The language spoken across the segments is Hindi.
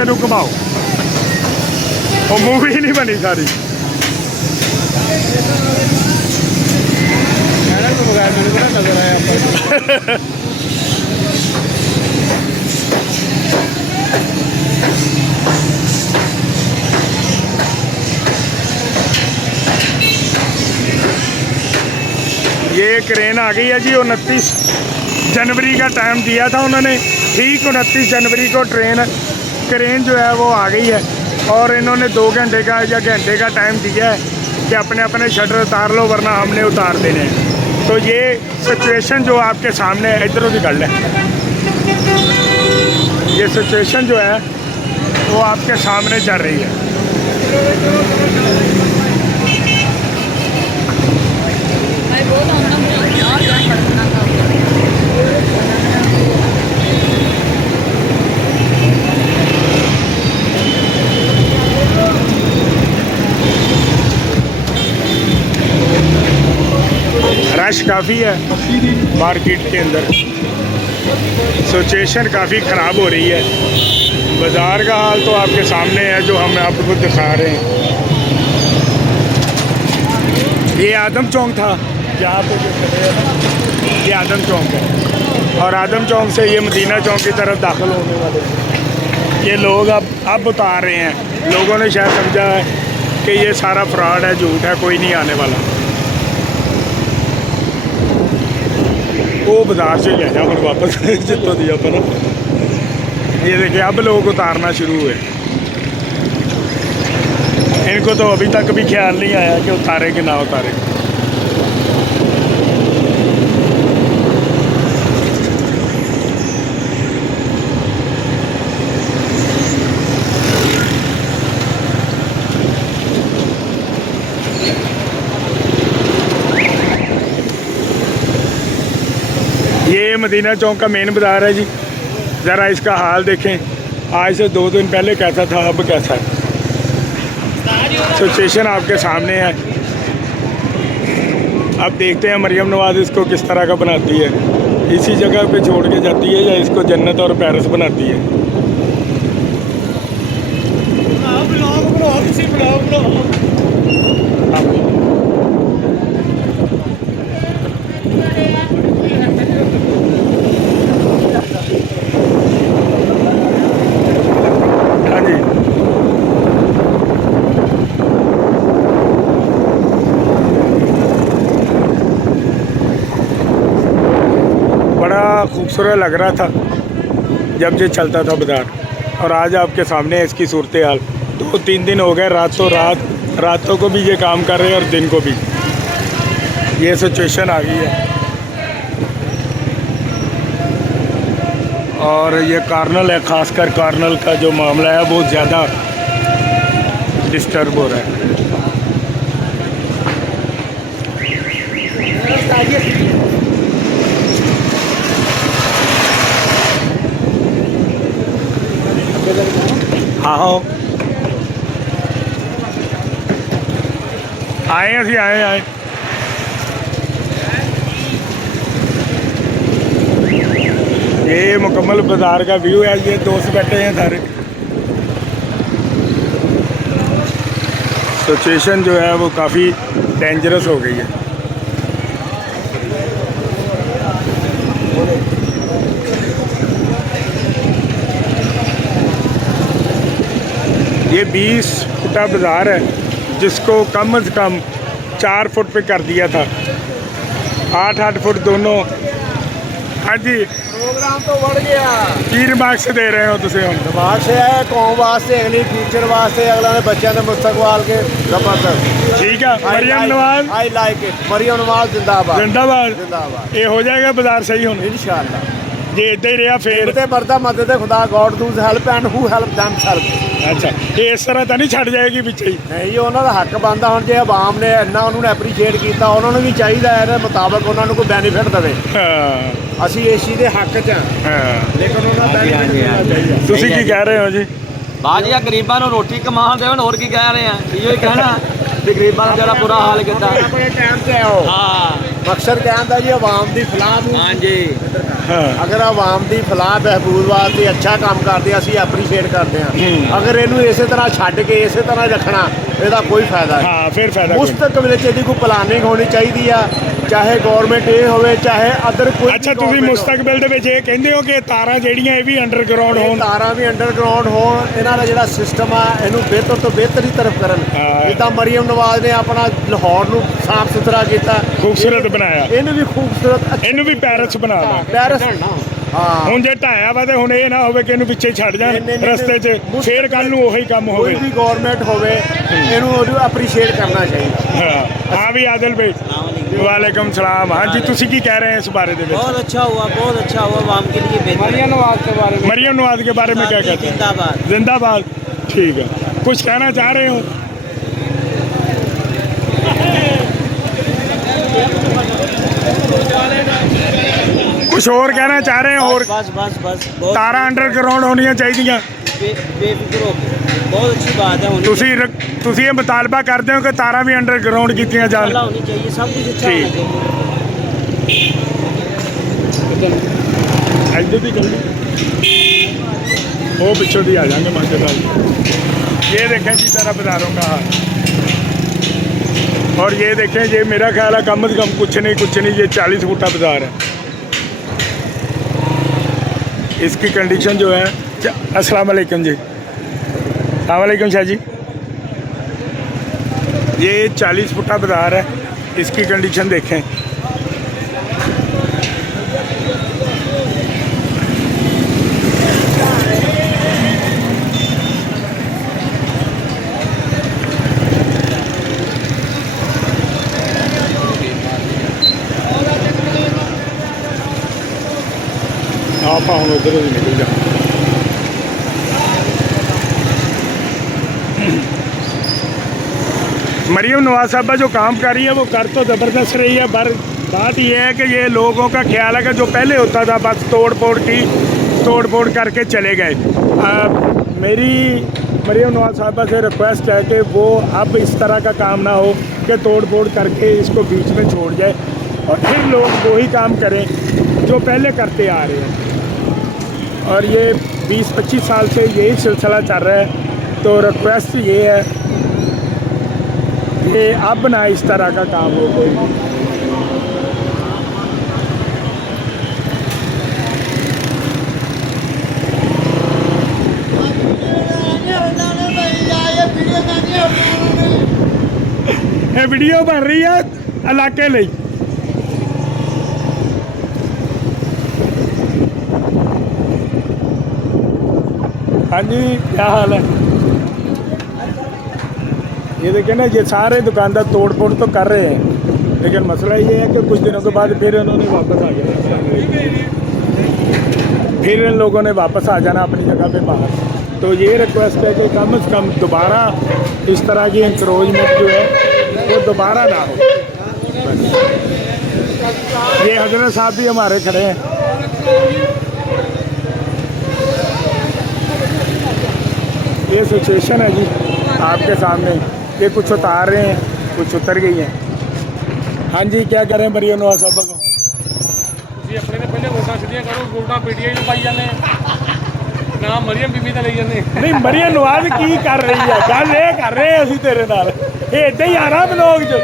पासे नूं घुमाओ, वो मूवी नहीं बनी सारी। ये क्रेन आ गई है जी। 29 जनवरी का टाइम दिया था उन्होंने, ठीक 29 जनवरी को क्रेन जो है वो आ गई है। और इन्होंने 2 घंटे का या घंटे का टाइम दिया है कि अपने अपने शटर उतार लो वरना हमने उतार देने हैं। तो ये सिचुएशन जो आपके सामने है, इधरों भी कर लें, ये सिचुएशन जो है वो आपके सामने चल रही है। रश काफ़ी है मार्केट के अंदर, सिचुएशन काफ़ी ख़राब हो रही है। बाज़ार का हाल तो आपके सामने है जो हम आपको दिखा रहे हैं। ये आदम चौक था जहाँ पे जो खड़े हैं, ये आदम चौक है। और आदम चौक से ये मदीना चौक की तरफ दाखिल होने वाले ये लोग अब उतार रहे हैं। लोगों ने शायद समझा है कि ये सारा फ्रॉड है, झूठ है, कोई नहीं आने वाला। वो बाजार से ले जाओ और वापस जितो दिया पर ये देखिए अब लोग उतारना शुरू हुए। इनको तो अभी तक भी ख्याल नहीं आया कि उतारे कि ना उतारे। ये मदीना चौक का मेन बाज़ार है जी। ज़रा इसका हाल देखें, आज से 2 दिन पहले कैसा था अब कैसा है। सिचुएशन आपके सामने है। अब देखते हैं मरियम नवाज़ इसको किस तरह का बनाती है, इसी जगह पे छोड़ के जाती है या इसको जन्नत और पेरिस बनाती है। खूबसूरत लग रहा था जब ये चलता था बाज़ार, और आज आपके सामने है इसकी सूरत हाल। 2-3 दिन हो गए, रातों को भी ये काम कर रहे हैं और दिन को भी। ये सिचुएशन आ गई है। और ये कार्नल है, ख़ासकर कार्नल का जो मामला है बहुत ज़्यादा डिस्टर्ब हो रहा है। हाँ आए अभी आए ये मुकम्मल बाज़ार का व्यू है। ये दोस्त बैठे हैं सारे। सिचुएशन जो है वो काफ़ी डेंजरस हो गई है। ये 20 फुटा बाज़ार है जिसको कम से कम 4 फुट पे कर दिया था, 8-8 फुट दोनों। हाँ जी, प्रोग्राम तो बढ़ गया। की रिमार्क्स दे रहे हो तुम हम? रिमार्क्स है कौम वास्ते, अगली फ्यूचर वास्ते, अगले बच्चों के मुस्तकबाल के जबरदस्त। ठीक है, Maryam Nawaz, I like it. Maryam Nawaz जिंदाबाद जिंदाबाद। जिंदाबाद। ये हो जाएगा बाज़ार सही होना इंशाअल्लाह। जे इदा ही रहा फिर ते मरदा मदद खुदा, God does help and who help them self. अच्छा, ये इस तरह तो नहीं छड़ जाएगी पिछे ही? नहीं, उन्होंने हक बनता। हम जो आवाम ने इन्ना उन्होंने एप्रीशिएट किया, उन्होंने भी चाहिए है मुताबिक उन्होंने कोई बेनीफिट देवे। ਅਸੀਂ ਇਸ ਚੀਜ਼ ਦੇ ਹੱਕ 'ਚ ਹਾਂ, ਲੇਕਿਨ ਉਹਨਾਂ ਦਾ ਬੈਨੀਫਿਟ ਮਿਲਣਾ ਚਾਹੀਦਾ। ਤੁਸੀਂ ਕੀ ਕਹਿ ਰਹੇ ਹੋ ਜੀ? ਬਾਜੀ ਆ ਗਰੀਬਾਂ ਨੂੰ ਰੋਟੀ ਕਮਾਉਣ ਦੇਣ, ਹੋਰ ਕੀ ਕਹਿ ਰਹੇ ਆ? ਇਹੋ ਹੀ ਕਹਿਣਾ ਵੀ ਗਰੀਬਾਂ ਦਾ ਜਿਹੜਾ ਬੁਰਾ ਹਾਲ ਕੀਤਾ। ਆਪਣੇ ਟਾਈਮ ਤੇ ਆਓ। ਹਾਂ, ਮਕਸਦ ਕਹਿੰਦਾ ਜੀ ਆਵਾਮ ਦੀ ਫਲਾਹ ਨੂੰ ਹਾਂਜੀ ਹਾਂ ਅਗਰ ਆਵਾਮ ਦੀ ਫਲਾਹ ਬਹਿਬੂਦ ਵਾਸਤੇ ਅੱਛਾ ਕੰਮ ਕਰਦੇ ਅਸੀਂ ਐਪਰੀਸ਼ੀਏਟ ਕਰਦੇ ਹਾਂ ਅਗਰ ਇਹਨੂੰ ਇਸੇ ਤਰ੍ਹਾਂ ਛੱਡ ਕੇ ਇਸੇ ਤਰ੍ਹਾਂ ਰੱਖਣਾ ਇਹਦਾ ਕੋਈ ਫਾਇਦਾ ਨਹੀਂ ਹਾਂ ਫਿਰ ਫਾਇਦਾ ਕੋਈ ਮੁਸਤਕਬਲ ਵਿੱਚ ਇਹਦੀ ਕੋਈ ਪਲਾਨਿੰਗ ਹੋਣੀ ਚਾਹੀਦੀ ਆ ਚਾਹੇ ਗਵਰਨਮੈਂਟ ਇਹ ਹੋਵੇ ਚਾਹੇ ਅਦਰ ਕੋਈ ਅੱਛਾ ਤੁਸੀਂ ਮੁਸਤਕਬਲ ਦੇ ਵਿੱਚ ਇਹ ਕਹਿੰਦੇ ਹੋ ਕਿ ਤਾਰਾਂ ਜਿਹੜੀਆਂ ਇਹ ਵੀ ਅੰਡਰਗਰਾਉਂਡ ਇਹ ਹੋਣ ਤਾਰਾਂ ਵੀ ਅੰਡਰਗਰਾਉਂਡ ਹੋਣ ਇਹਨਾਂ ਦਾ ਜਿਹੜਾ ਸਿਸਟਮ ਆ ਇਹਨੂੰ ਬਿਹਤਰ ਤੋਂ ਬਿਹਤਰੀ ਤਰਫ ਕਰਨ ਹਾਂ। ਜਿੱਦਾਂ ਮਰੀਮ ਨਵਾਜ਼ ਨੇ ਆਪਣਾ ਲਾਹੌਰ ਨੂੰ ਸਾਫ਼ ਸੁਥਰਾ ਕੀਤਾ ਖੂਬਸੂਰਤ ਬਣਾਇਆ ਇਹਨੂੰ ਵੀ ਖੂਬਸੂਰਤ ਇਹਨੂੰ ਵੀ ਪੈਰਿਸ ਬਣਾ ਦਾਂ ਪੈਰਿਸ ਹਾਂ ਹੁਣ ਜੇ ਢਾਇਆ ਵਾ ਤੇ ਹੁਣ ਇਹ ਨਾ ਹੋਵੇ ਕਿ ਇਹਨੂੰ ਪਿੱਛੇ ਛੱਡ ਜਾਣ ਨਹੀਂ, ਨਹੀਂ, ਰਸਤੇ 'ਚ ਨਹੀਂ। ਫੇਰ ਕੱਲ ਨੂੰ ਉਹੀ ਕੰਮ ਕੋਈ ਹੋਵੇ ਵੀ ਗਵਰਨਮੈਂਟ ਹੋਵੇ ਇਹਨੂੰ ਉਹਨੂੰ ਅਪਰੀਸ਼ੀਏਟ ਕਰਨਾ ਚਾਹੀਦਾ ਹਾਂ ਵੀ ਆਦਿਲ ਭਾਈ वालेकुम सलाम हाँ जी तुसी की कह रहे हैं इस बारे में बहुत अच्छा हुआ आवाम के लिए बेहतर ਮਰੀਮ ਨਵਾਜ਼ ਦੇ ਬਾਰੇ मरियम नवाज के बारे में क्या कहते हैं जिंदाबाद जिंदाबाद ठीक है कुछ कहना चाह रहे हो कुछ और कहना चाह रहे हैं और बस बस बस बहुत तारा अंडरग्राउंड होनी चाहिए बेफिक्र हो बहुत अच्छी बात है ਤੁਸੀਂ ਇਹ ਮੁਤਾਲਬਾ ਕਰਦੇ ਹੋ ਕਿ ਤਾਰਾਂ ਵੀ ਅੰਡਰਗਰਾਉਂਡ ਕੀਤੀਆਂ ਜਾਣ अल्लाह होनी चाहिए सब कुछ अच्छा ठीक। होना चाहिए ਇੱਧਰ ਦੀ ਚੱਲਦੀ ਉਹ ਪਿੱਛੋਂ ਦੀ ਆ ਜਾਾਂਗੇ ਮਾਸ਼ਾਅੱਲਾ ये देखें जी तरह बाजारों का हाल और ये देखें ये मेरा ख्याल है कम से कम कुछ नहीं ये 40 फुटा बाजार है इसकी कंडीशन जो है अस्सलाम वालेकुम जी अस्सलाम वालेकुम शाह जी ये 40 फुटा बाजार है इसकी कंडीशन देखें आप हम उधर ही निकल जाओ मरियम नवाज साहबा जो काम कर रही है वो कर तो ज़बरदस्त रही है पर बात यह है कि ये लोगों का ख्याल है कि जो पहले होता था बस तोड़ फोड़ करके चले गए मेरी मरियम नवाज साहबा से रिक्वेस्ट है कि वो अब इस तरह का काम ना हो कि तोड़ फोड़ करके इसको बीच में छोड़ जाए और फिर लोग वही काम करें जो पहले करते आ रहे हैं और ये 20-25 साल से यही सिलसिला चल रहा है तो रिक्वेस्ट ये है कि अब ना इस तरह का काम हो कोई ये वीडियो बन रही है इलाके ਲਈ हाँ जी क्या हाल है ये देखिए ना ये सारे दुकानदार तोड़ फोड़ तो कर रहे हैं लेकिन मसला ये है कि कुछ दिनों के बाद फिर उन्होंने वापस आ जाना फिर इन लोगों ने वापस आ जाना अपनी जगह पे बाहर तो ये रिक्वेस्ट है कि कम से कम दोबारा इस तरह की इंक्रोचमेंट जो है वो दोबारा ना हो ये हजरत साहब भी हमारे खड़े हैं ये सिचुएशन है जी आपके सामने ये कुछ उतार रहे हैं कुछ उतर गई हैं हाँ जी क्या करें मरियम नवाज साहबा को ਤੁਸੀਂ ਆਪਣੇ ਨੇ ਪਹਿਲੇ ਵੋਟਾਂ ਸਿੱਧੀਆਂ ਕਰੋ ਵੋਟਾਂ ਪੀਟੀਆਈ ਨੂੰ ਪਾਈ ਜਾਂਦੇ ਨਾ ਮਰੀਮ ਬੀਬੀ ਤੇ ਲਈ ਜਾਂਦੇ नहीं मरियम नवाज की कर रही है गल ये कर रहे हैं ਅਸੀਂ ਤੇਰੇ ਨਾਲ ਇਹ ਇਦਾਂ ਹੀ ਆਣਾ ਬਲੌਗ 'ਚ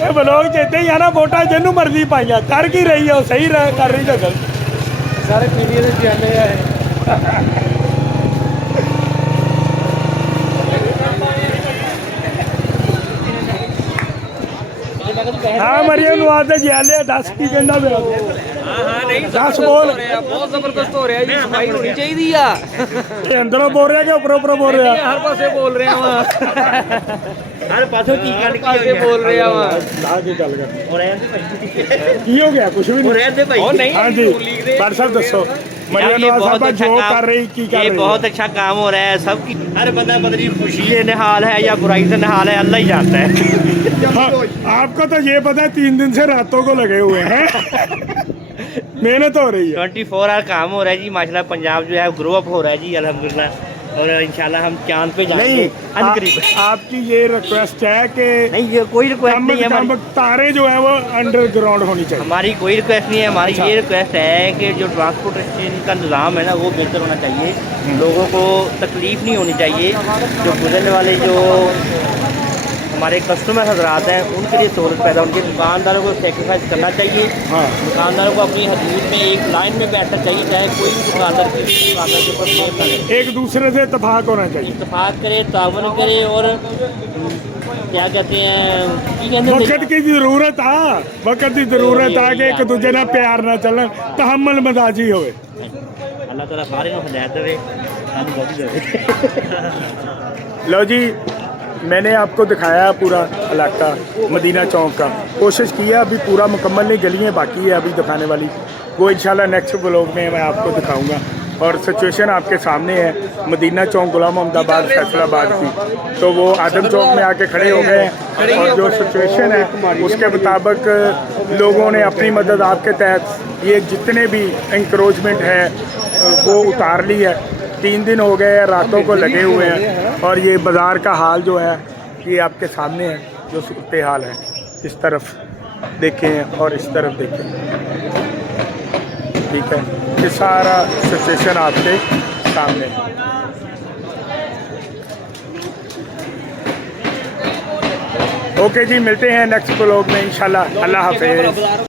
ਇਹ ਬਲੌਗ 'ਚ ਇਦਾਂ ਹੀ ਆਣਾ ਵੋਟਾਂ ਜਿਹਨੂੰ ਮਰਜ਼ੀ ਪਾਈਆਂ ਕਰ ਕੀ ਰਹੀ ਹੈ ਉਹ ਸਹੀ ਕਰ ਰਹੀ ਤਾਂ ਗਲਤ ਸਾਰੇ ਪੀਟੀਆਈ ਦੇ ਜਾਂਦੇ ਆ ਇਹ हाँ मरियम नवाज ਦੇ ਜਿਆਲੇ 10 ਕੀ ਕਹਿੰਦਾ ਪਿਆ ਹਾਂ ਨਹੀਂ 10 ਬੋਲ ਬਹੁਤ ਜ਼ਬਰਦਸਤ ਹੋ ਰਿਹਾ ਜੀ ਸਫਾਈ ਹੋਣੀ ਚਾਹੀਦੀ ਆ ਇਹ ਅੰਦਰੋਂ ਬੋਲ ਰਿਹਾ ਕਿ ਉੱਪਰੋਂ ਬੋਲ ਰਿਹਾ ਹਰ ਪਾਸੇ ਬੋਲ ਰਿਹਾ ਵਾਂ हर पासों की गल की ਪਾਸੇ ਬੋਲ ਰਿਹਾ ਵਾਂ ਲਾ ਕੇ ਗੱਲ ਕਰ और रहने भाई ਕੀ ਹੋ ਗਿਆ ਕੁਝ ਵੀ और ਨਹੀਂ रहने भाई ਉਹ ਨਹੀਂ हाँ जी पर साहब दसो मरियम नवाज साहबा जो कर रही की कर ये रही बहुत अच्छा काम हो रहा है सबकी हर बंदा बदली खुशी से निहाल है या बुराई से निहाल है अल्लाह ही जानता है हाँ, आपको तो ये पता है 3 दिन से रातों को लगे हुए हैं मेहनत हो रही है 24 आवर काम हो रहा है जी माशाल्लाह पंजाब जो है ग्रो अप हो रहा है जी अल्हम्दुलिल्लाह और इंशाल्लाह हम चांद पे जाएंगे नहीं अनकरीब। आपकी ये रिक्वेस्ट है कि नहीं ये कोई रिक्वेस्ट कम नहीं है से कम हमारी, तारे जो है वो अंडरग्राउंड होनी चाहिए। हमारी कोई रिक्वेस्ट नहीं है। हमारी अच्छा। ये रिक्वेस्ट है कि जो ट्रांसपोर्टेशन का निज़ाम है ना वो बेहतर होना चाहिए। लोगों को तकलीफ़ नहीं होनी चाहिए। जो गुजरने वाले जो हमारे कस्टमर हजरात हैं उनके लिए सहूलत पैदा, उनके दुकानदारों को सेक्रीफाइस करना चाहिए। हाँ दुकानदारों को अपनी हदूद में एक लाइन में बैठना चाहिए, चाहे कोई भी दुकानदार के ऊपर ब्लेम ना करे। एक दूसरे से इत्तेफाक होना चाहिए, इत्तेफाक करे, तावन करे और क्या कहते हैं वक्त की जरूरत वक्त की जरूरत आ कि एक दूजे ना प्यार ना चलन, तहम्मुल मजाजी होवे। अल्लाह ताला सारे को हिदायत देवे, सानू बहुत देवे। लो जी, मैंने आपको दिखाया पूरा इलाका मदीना चौक का, कोशिश की है, अभी पूरा मुकम्मल नहीं, गलियाँ बाकी है अभी दिखाने वाली, वो इंशाल्लाह नेक्स्ट व्लॉग में मैं आपको दिखाऊंगा। और सिचुएशन आपके सामने है मदीना चौक गुलाम मोहम्मदाबाद फैसलाबाद की, तो वो आदम चौक में आके खड़े हो गए हैं और जो सिचुएशन है उसके मुताबिक लोगों ने अपनी मदद आपके तहत ये जितने भी इंक्रोचमेंट है वो उतार ली है। 3 दिन हो गए हैं रातों को लगे हुए हैं और ये बाज़ार का हाल जो है ये आपके सामने है, जो सूरत हाल है। इस तरफ देखें और इस तरफ देखें, ठीक है, ये सारा सिचुएशन आपके सामने है। ओके जी, मिलते हैं नेक्स्ट व्लॉग में इंशाल्लाह। अल्लाह हाफिज़।